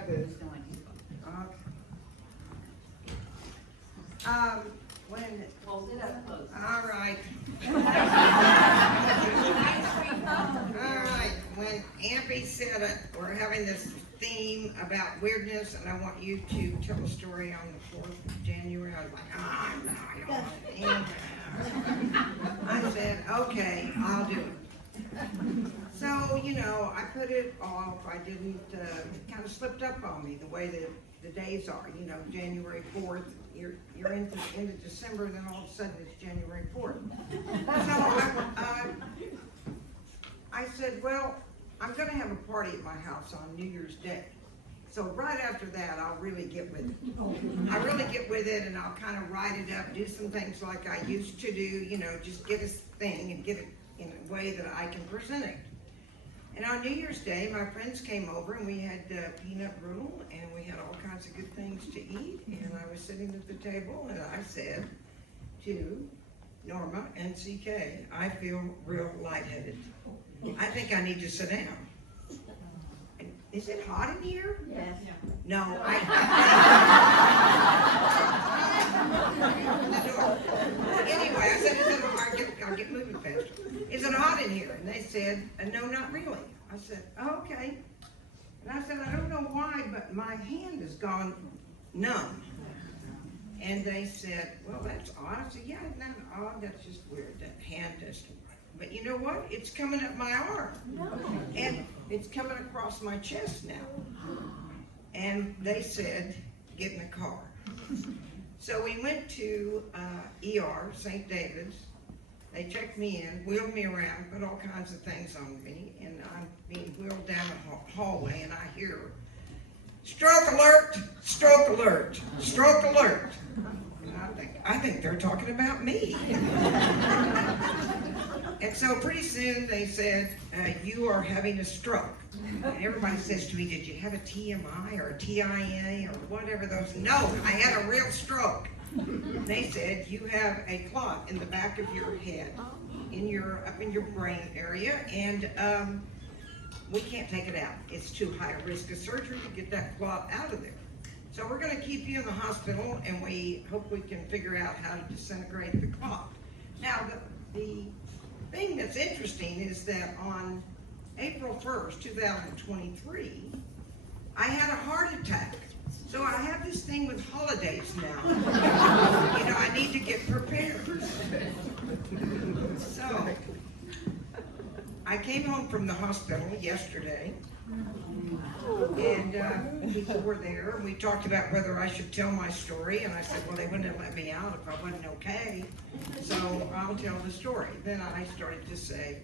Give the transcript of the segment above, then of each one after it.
got this. When, Hold it up close. all right. All right, when Ampy said we're having this theme about weirdness, and I want you to tell a story on the 4th of January, I was like, no, I don't want it. I said, okay, I'll do it. So, you know, I put it off. I didn't, it kind of slipped up on me the way that the days are. You know, January 4th, you're into December, and then all of a sudden it's January 4th. So I said, well, I'm going to have a party at my house on New Year's Day. So right after that, I'll really get with it. I'll really get with it, and I'll kind of write it up, do some things like I used to do, you know, just get a thing and get it in a way that I can present it. And on New Year's Day, my friends came over, and we had peanut brittle, and we had all kinds of good things to eat. And I was sitting at the table, and I said to Norma and CK, I feel real lightheaded. I think I need to sit down. And is it hot in here? Yes. No, anyway, I said, I'll get moving faster. Is it hot in here? And they said, no, not really. I said, oh, okay. And I said, I don't know why, but my hand has gone numb. And they said, well, that's odd. I said, yeah, isn't that odd? That's just weird. That hand doesn't work. But you know what? It's coming up my arm. And it's coming across my chest now. And they said, get in the car. So we went to ER, St. David's. They checked me in, wheeled me around, put all kinds of things on me, and I'm being wheeled down the hallway, and I hear, stroke alert, stroke alert, stroke alert. And I think they're talking about me. And so pretty soon they said, you are having a stroke. And everybody says to me, did you have a TMI or a TIA or whatever those? No, I had a real stroke. They said, you have a clot in the back of your head, up in your brain area, and we can't take it out. It's too high a risk of surgery to get that clot out of there. So we're going to keep you in the hospital, and we hope we can figure out how to disintegrate the clot. Now, the thing that's interesting is that on April 1st, 2023, I had a heart attack. So I have this thing with holidays now. You know, I need to get prepared. So I came home from the hospital yesterday, and people were there, and we talked about whether I should tell my story, and I said, well, they wouldn't have let me out if I wasn't okay, so I'll tell the story. Then I started to say,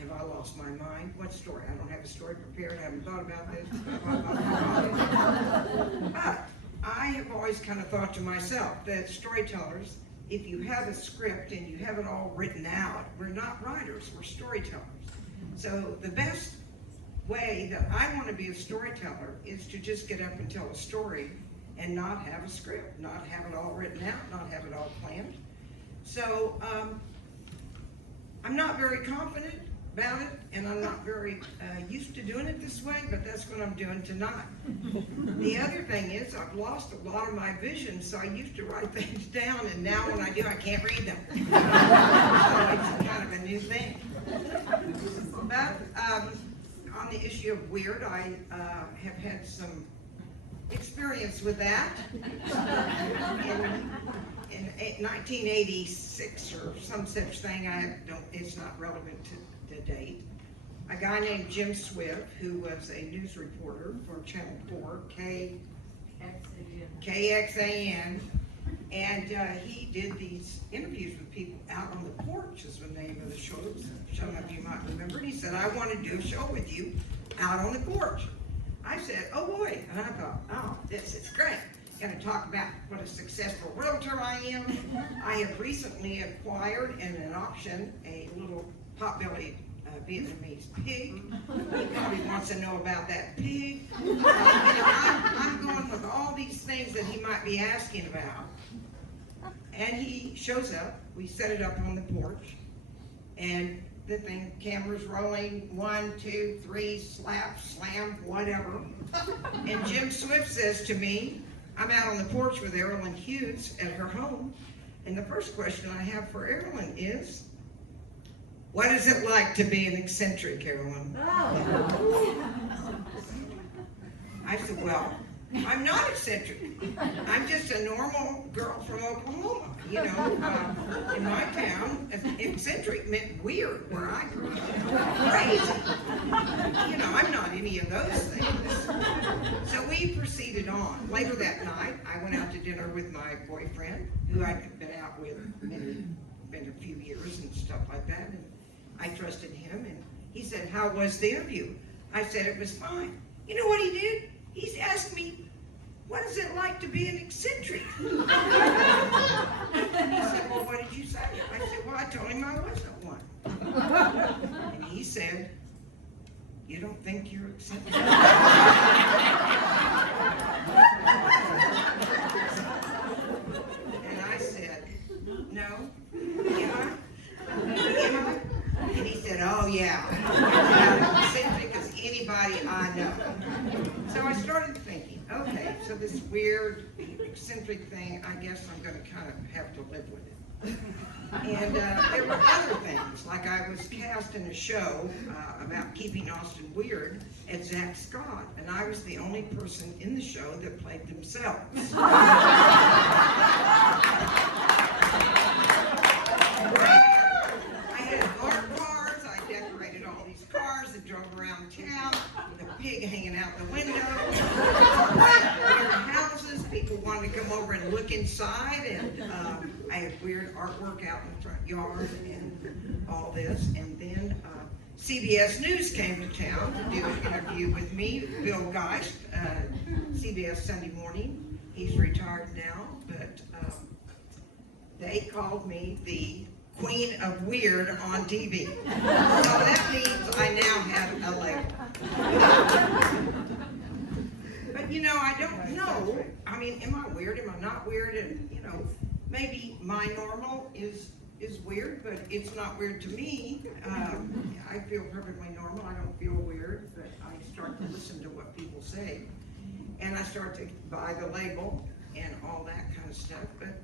have I lost my mind? What story? I don't have a story prepared. I haven't thought about this. But I have always kind of thought to myself that storytellers, if you have a script and you have it all written out, we're not writers, we're storytellers. So the best way that I want to be a storyteller is to just get up and tell a story and not have a script, not have it all written out, not have it all planned. So I'm not very confident about it, and I'm not very used to doing it this way, but that's what I'm doing tonight. The other thing is I've lost a lot of my vision, so I used to write things down, and now when I do, I can't read them. So it's kind of a new thing. But on the issue of weird, I have had some experience with that. In 1986 or some such thing, it's not relevant to the date. A guy named Jim Swift, who was a news reporter for Channel 4, KXAN, and he did these interviews with people out on the porch, is the name of the show. Some of you might remember. And he said, I want to do a show with you out on the porch. I said, oh boy, and I thought, oh, this is great. Going to talk about what a successful realtor I am. I have recently acquired in an auction a little pot-bellied Vietnamese pig. He probably wants to know about that pig. You know, I'm going with all these things that he might be asking about. And he shows up. We set it up on the porch. And the thing, cameras rolling, 1, 2, 3, slap, slam, whatever. And Jim Swift says to me, I'm out on the porch with Aralyn Hughes at her home, and the first question I have for Aralyn is, what is it like to be an eccentric, Aralyn? I said, well, I'm not eccentric. I'm just a normal girl from Oklahoma. You know, in my town, eccentric meant weird where I grew up. Crazy. You know, I'm not any of those things. So we proceeded on. Later that night, I went out to dinner with my boyfriend, who I'd been out with been a few years and stuff like that. And I trusted him, and he said, how was the interview? I said, it was fine. You know what he did? He's asked me, what is it like to be an eccentric? He said, well, what did you say? I said, well, I told him I wasn't one. And he said, you don't think you're eccentric? And I said, no. Am I? And he said, oh yeah. I'm eccentric as anybody I know. So I started thinking, okay, so this weird, eccentric thing, I guess I'm going to kind of have to live with it. And there were other things, like I was cast in a show about keeping Austin weird at Zach Scott, and I was the only person in the show that played themselves. I had art cars, I decorated all these cars that drove around town, with a pig hanging out the window. Weird houses, people wanted to come over and look inside, and I had weird artwork out in the front yard and all this. And then CBS News came to town to do an interview with me, Bill Geist, CBS Sunday Morning. He's retired now, but they called me the Queen of Weird on TV. So that means I now have a label. But you know, I don't know. I mean, am I weird? Am I not weird? And you know, maybe my normal is weird, but it's not weird to me. I feel perfectly normal. I don't feel weird, but I start to listen to what people say, and I start to buy the label and all that kind of stuff. But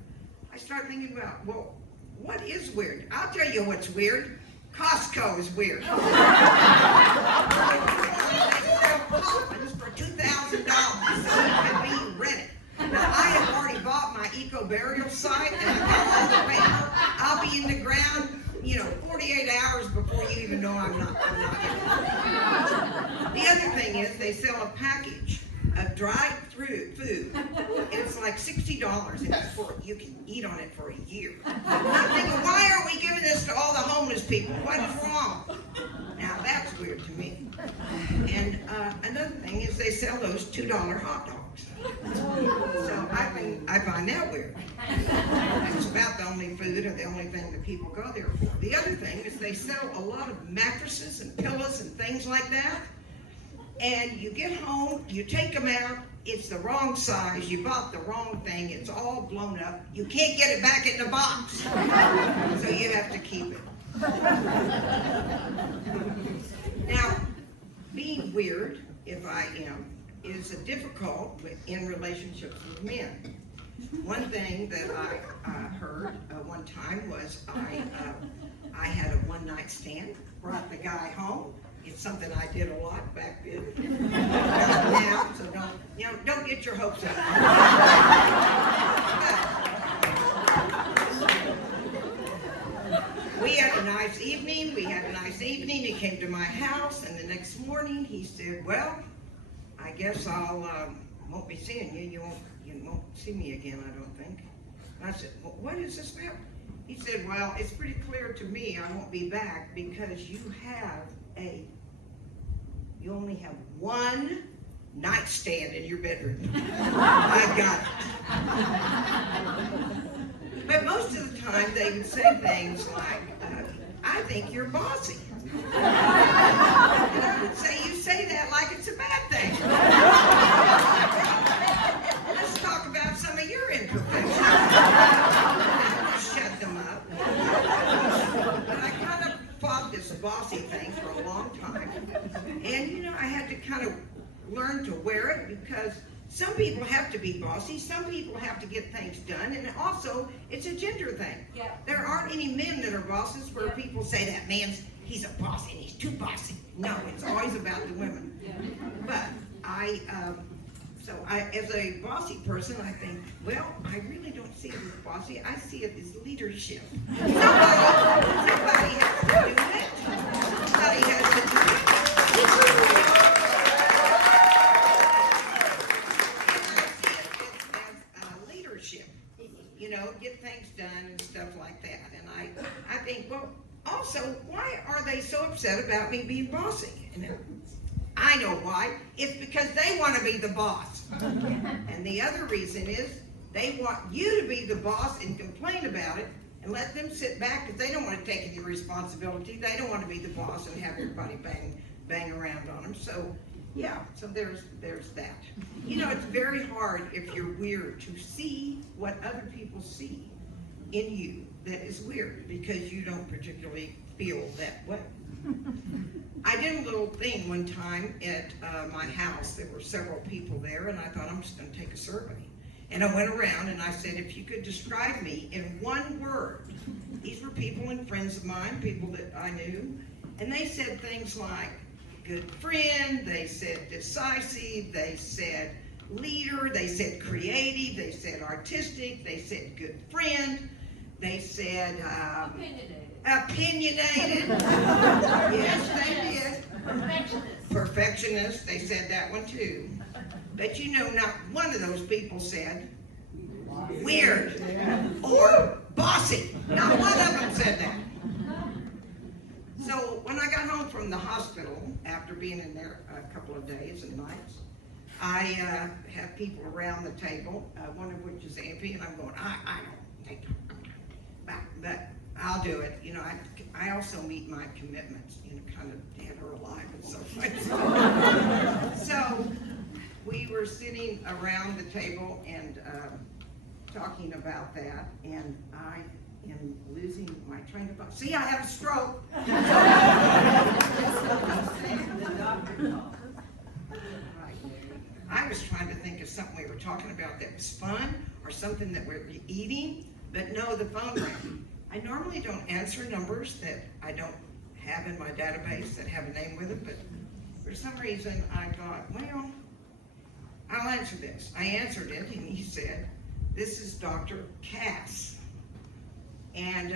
I start thinking about, well, what is weird? I'll tell you what's weird. Costco is weird. They sell coffins for $2,000 at being rented. Now, I have already bought my eco-burial site, and I got all the paper. I'll be in the ground, you know, 48 hours before you even know I'm not in. The other thing is they sell a package of dried food. It's like $60, and it's for, you can eat on it for a year. I'm thinking, why are we giving this to all the homeless people? What is wrong? Now that's weird to me. And another thing is they sell those $2 hot dogs. So I find that weird. It's about the only food or the only thing that people go there for. The other thing is they sell a lot of mattresses and pillows and things like that. And you get home, you take them out, it's the wrong size, you bought the wrong thing, it's all blown up, you can't get it back in the box. So you have to keep it. Now, being weird, if I am, is difficult in relationships with men. One thing that I heard one time was I had a one-night stand, brought the guy home. It's something I did a lot back then. Now, so don't get your hopes up. We had a nice evening. He came to my house, and the next morning he said, well, I guess I'll won't be seeing you. You won't see me again, I don't think. And I said, well, what is this about? He said, well, it's pretty clear to me I won't be back because you only have one nightstand in your bedroom. I got it. But most of the time they would say things like, I think you're bossy. And I would say, you say that like it's a bad thing. Let's talk about some of your imperfections. That would shut them up. But I kind of fought this bossy thing for a long time. And, you know, I had to kind of learn to wear it because some people have to be bossy, some people have to get things done, and also it's a gender thing. Yeah. There aren't any men that are bosses where Yeah. people say that he's a boss and he's too bossy. No, it's always about the women. Yeah. But as a bossy person, I think, well, I really don't see it as bossy. I see it as leadership. Somebody has to do it. Somebody has to do it. Leadership, you know, get things done and stuff like that. And I think, well, also, why are they so upset about me being bossy? And I know why. It's because they want to be the boss. And the other reason is they want you to be the boss and complain about it and let them sit back because they don't want to take any responsibility. They don't want to be the boss and have everybody bang around on them. So yeah, so there's that. You know, it's very hard if you're weird to see what other people see in you that is weird because you don't particularly feel that way. I did a little thing one time at my house. There were several people there, and I thought, I'm just going to take a survey. And I went around and I said, if you could describe me in one word. These were people and friends of mine, people that I knew, and they said things like good friend, they said decisive, they said leader, they said creative, they said artistic, they said good friend, they said opinionated. Yes, they did. Perfectionist, they said that one too. But you know, not one of those people said weird or bossy. Not one of them said that. So when I got home from the hospital, after being in there a couple of days and nights, I have people around the table, one of which is Ampy, and I'm going, I don't, but I'll do it. You know, I also meet my commitments, you know, kind of dead or alive and so forth. So we were sitting around the table and talking about that, and I am losing my train of thought. See, I have a stroke. Right. I was trying to think of something we were talking about that was fun or something that we're eating, but no, the phone rang. I normally don't answer numbers that I don't have in my database that have a name with it, but for some reason I thought, well, I'll answer this. I answered it, and he said, this is Dr. Cass. And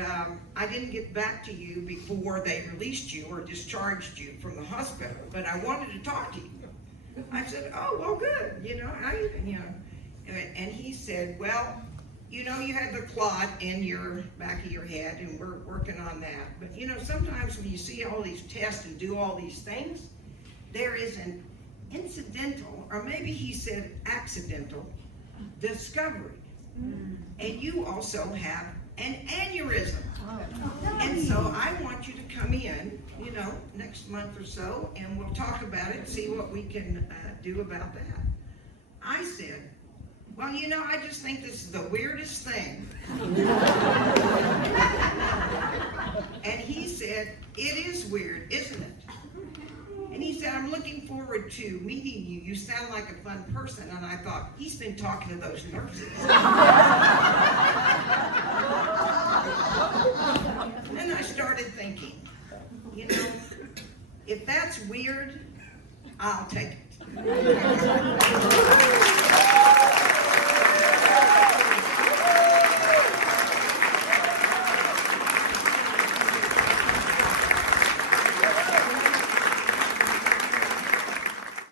I didn't get back to you before they released you or discharged you from the hospital, but I wanted to talk to you. I said, oh, well, good. You know, and he said, well, you know, you had the clot in your back of your head, and we're working on that. But, you know, sometimes when you see all these tests and do all these things, there is an incidental, or maybe he said accidental, discovery. And you also have an aneurysm. And so I want you to come in, you know, next month or so, and we'll talk about it, see what we can do about that. I said, well, you know, I just think this is the weirdest thing. And he said, it is weird, isn't it? And he said, I'm looking forward to meeting you. You sound like a fun person. And I thought, he's been talking to those nurses. And then I started thinking, you know, if that's weird, I'll take it.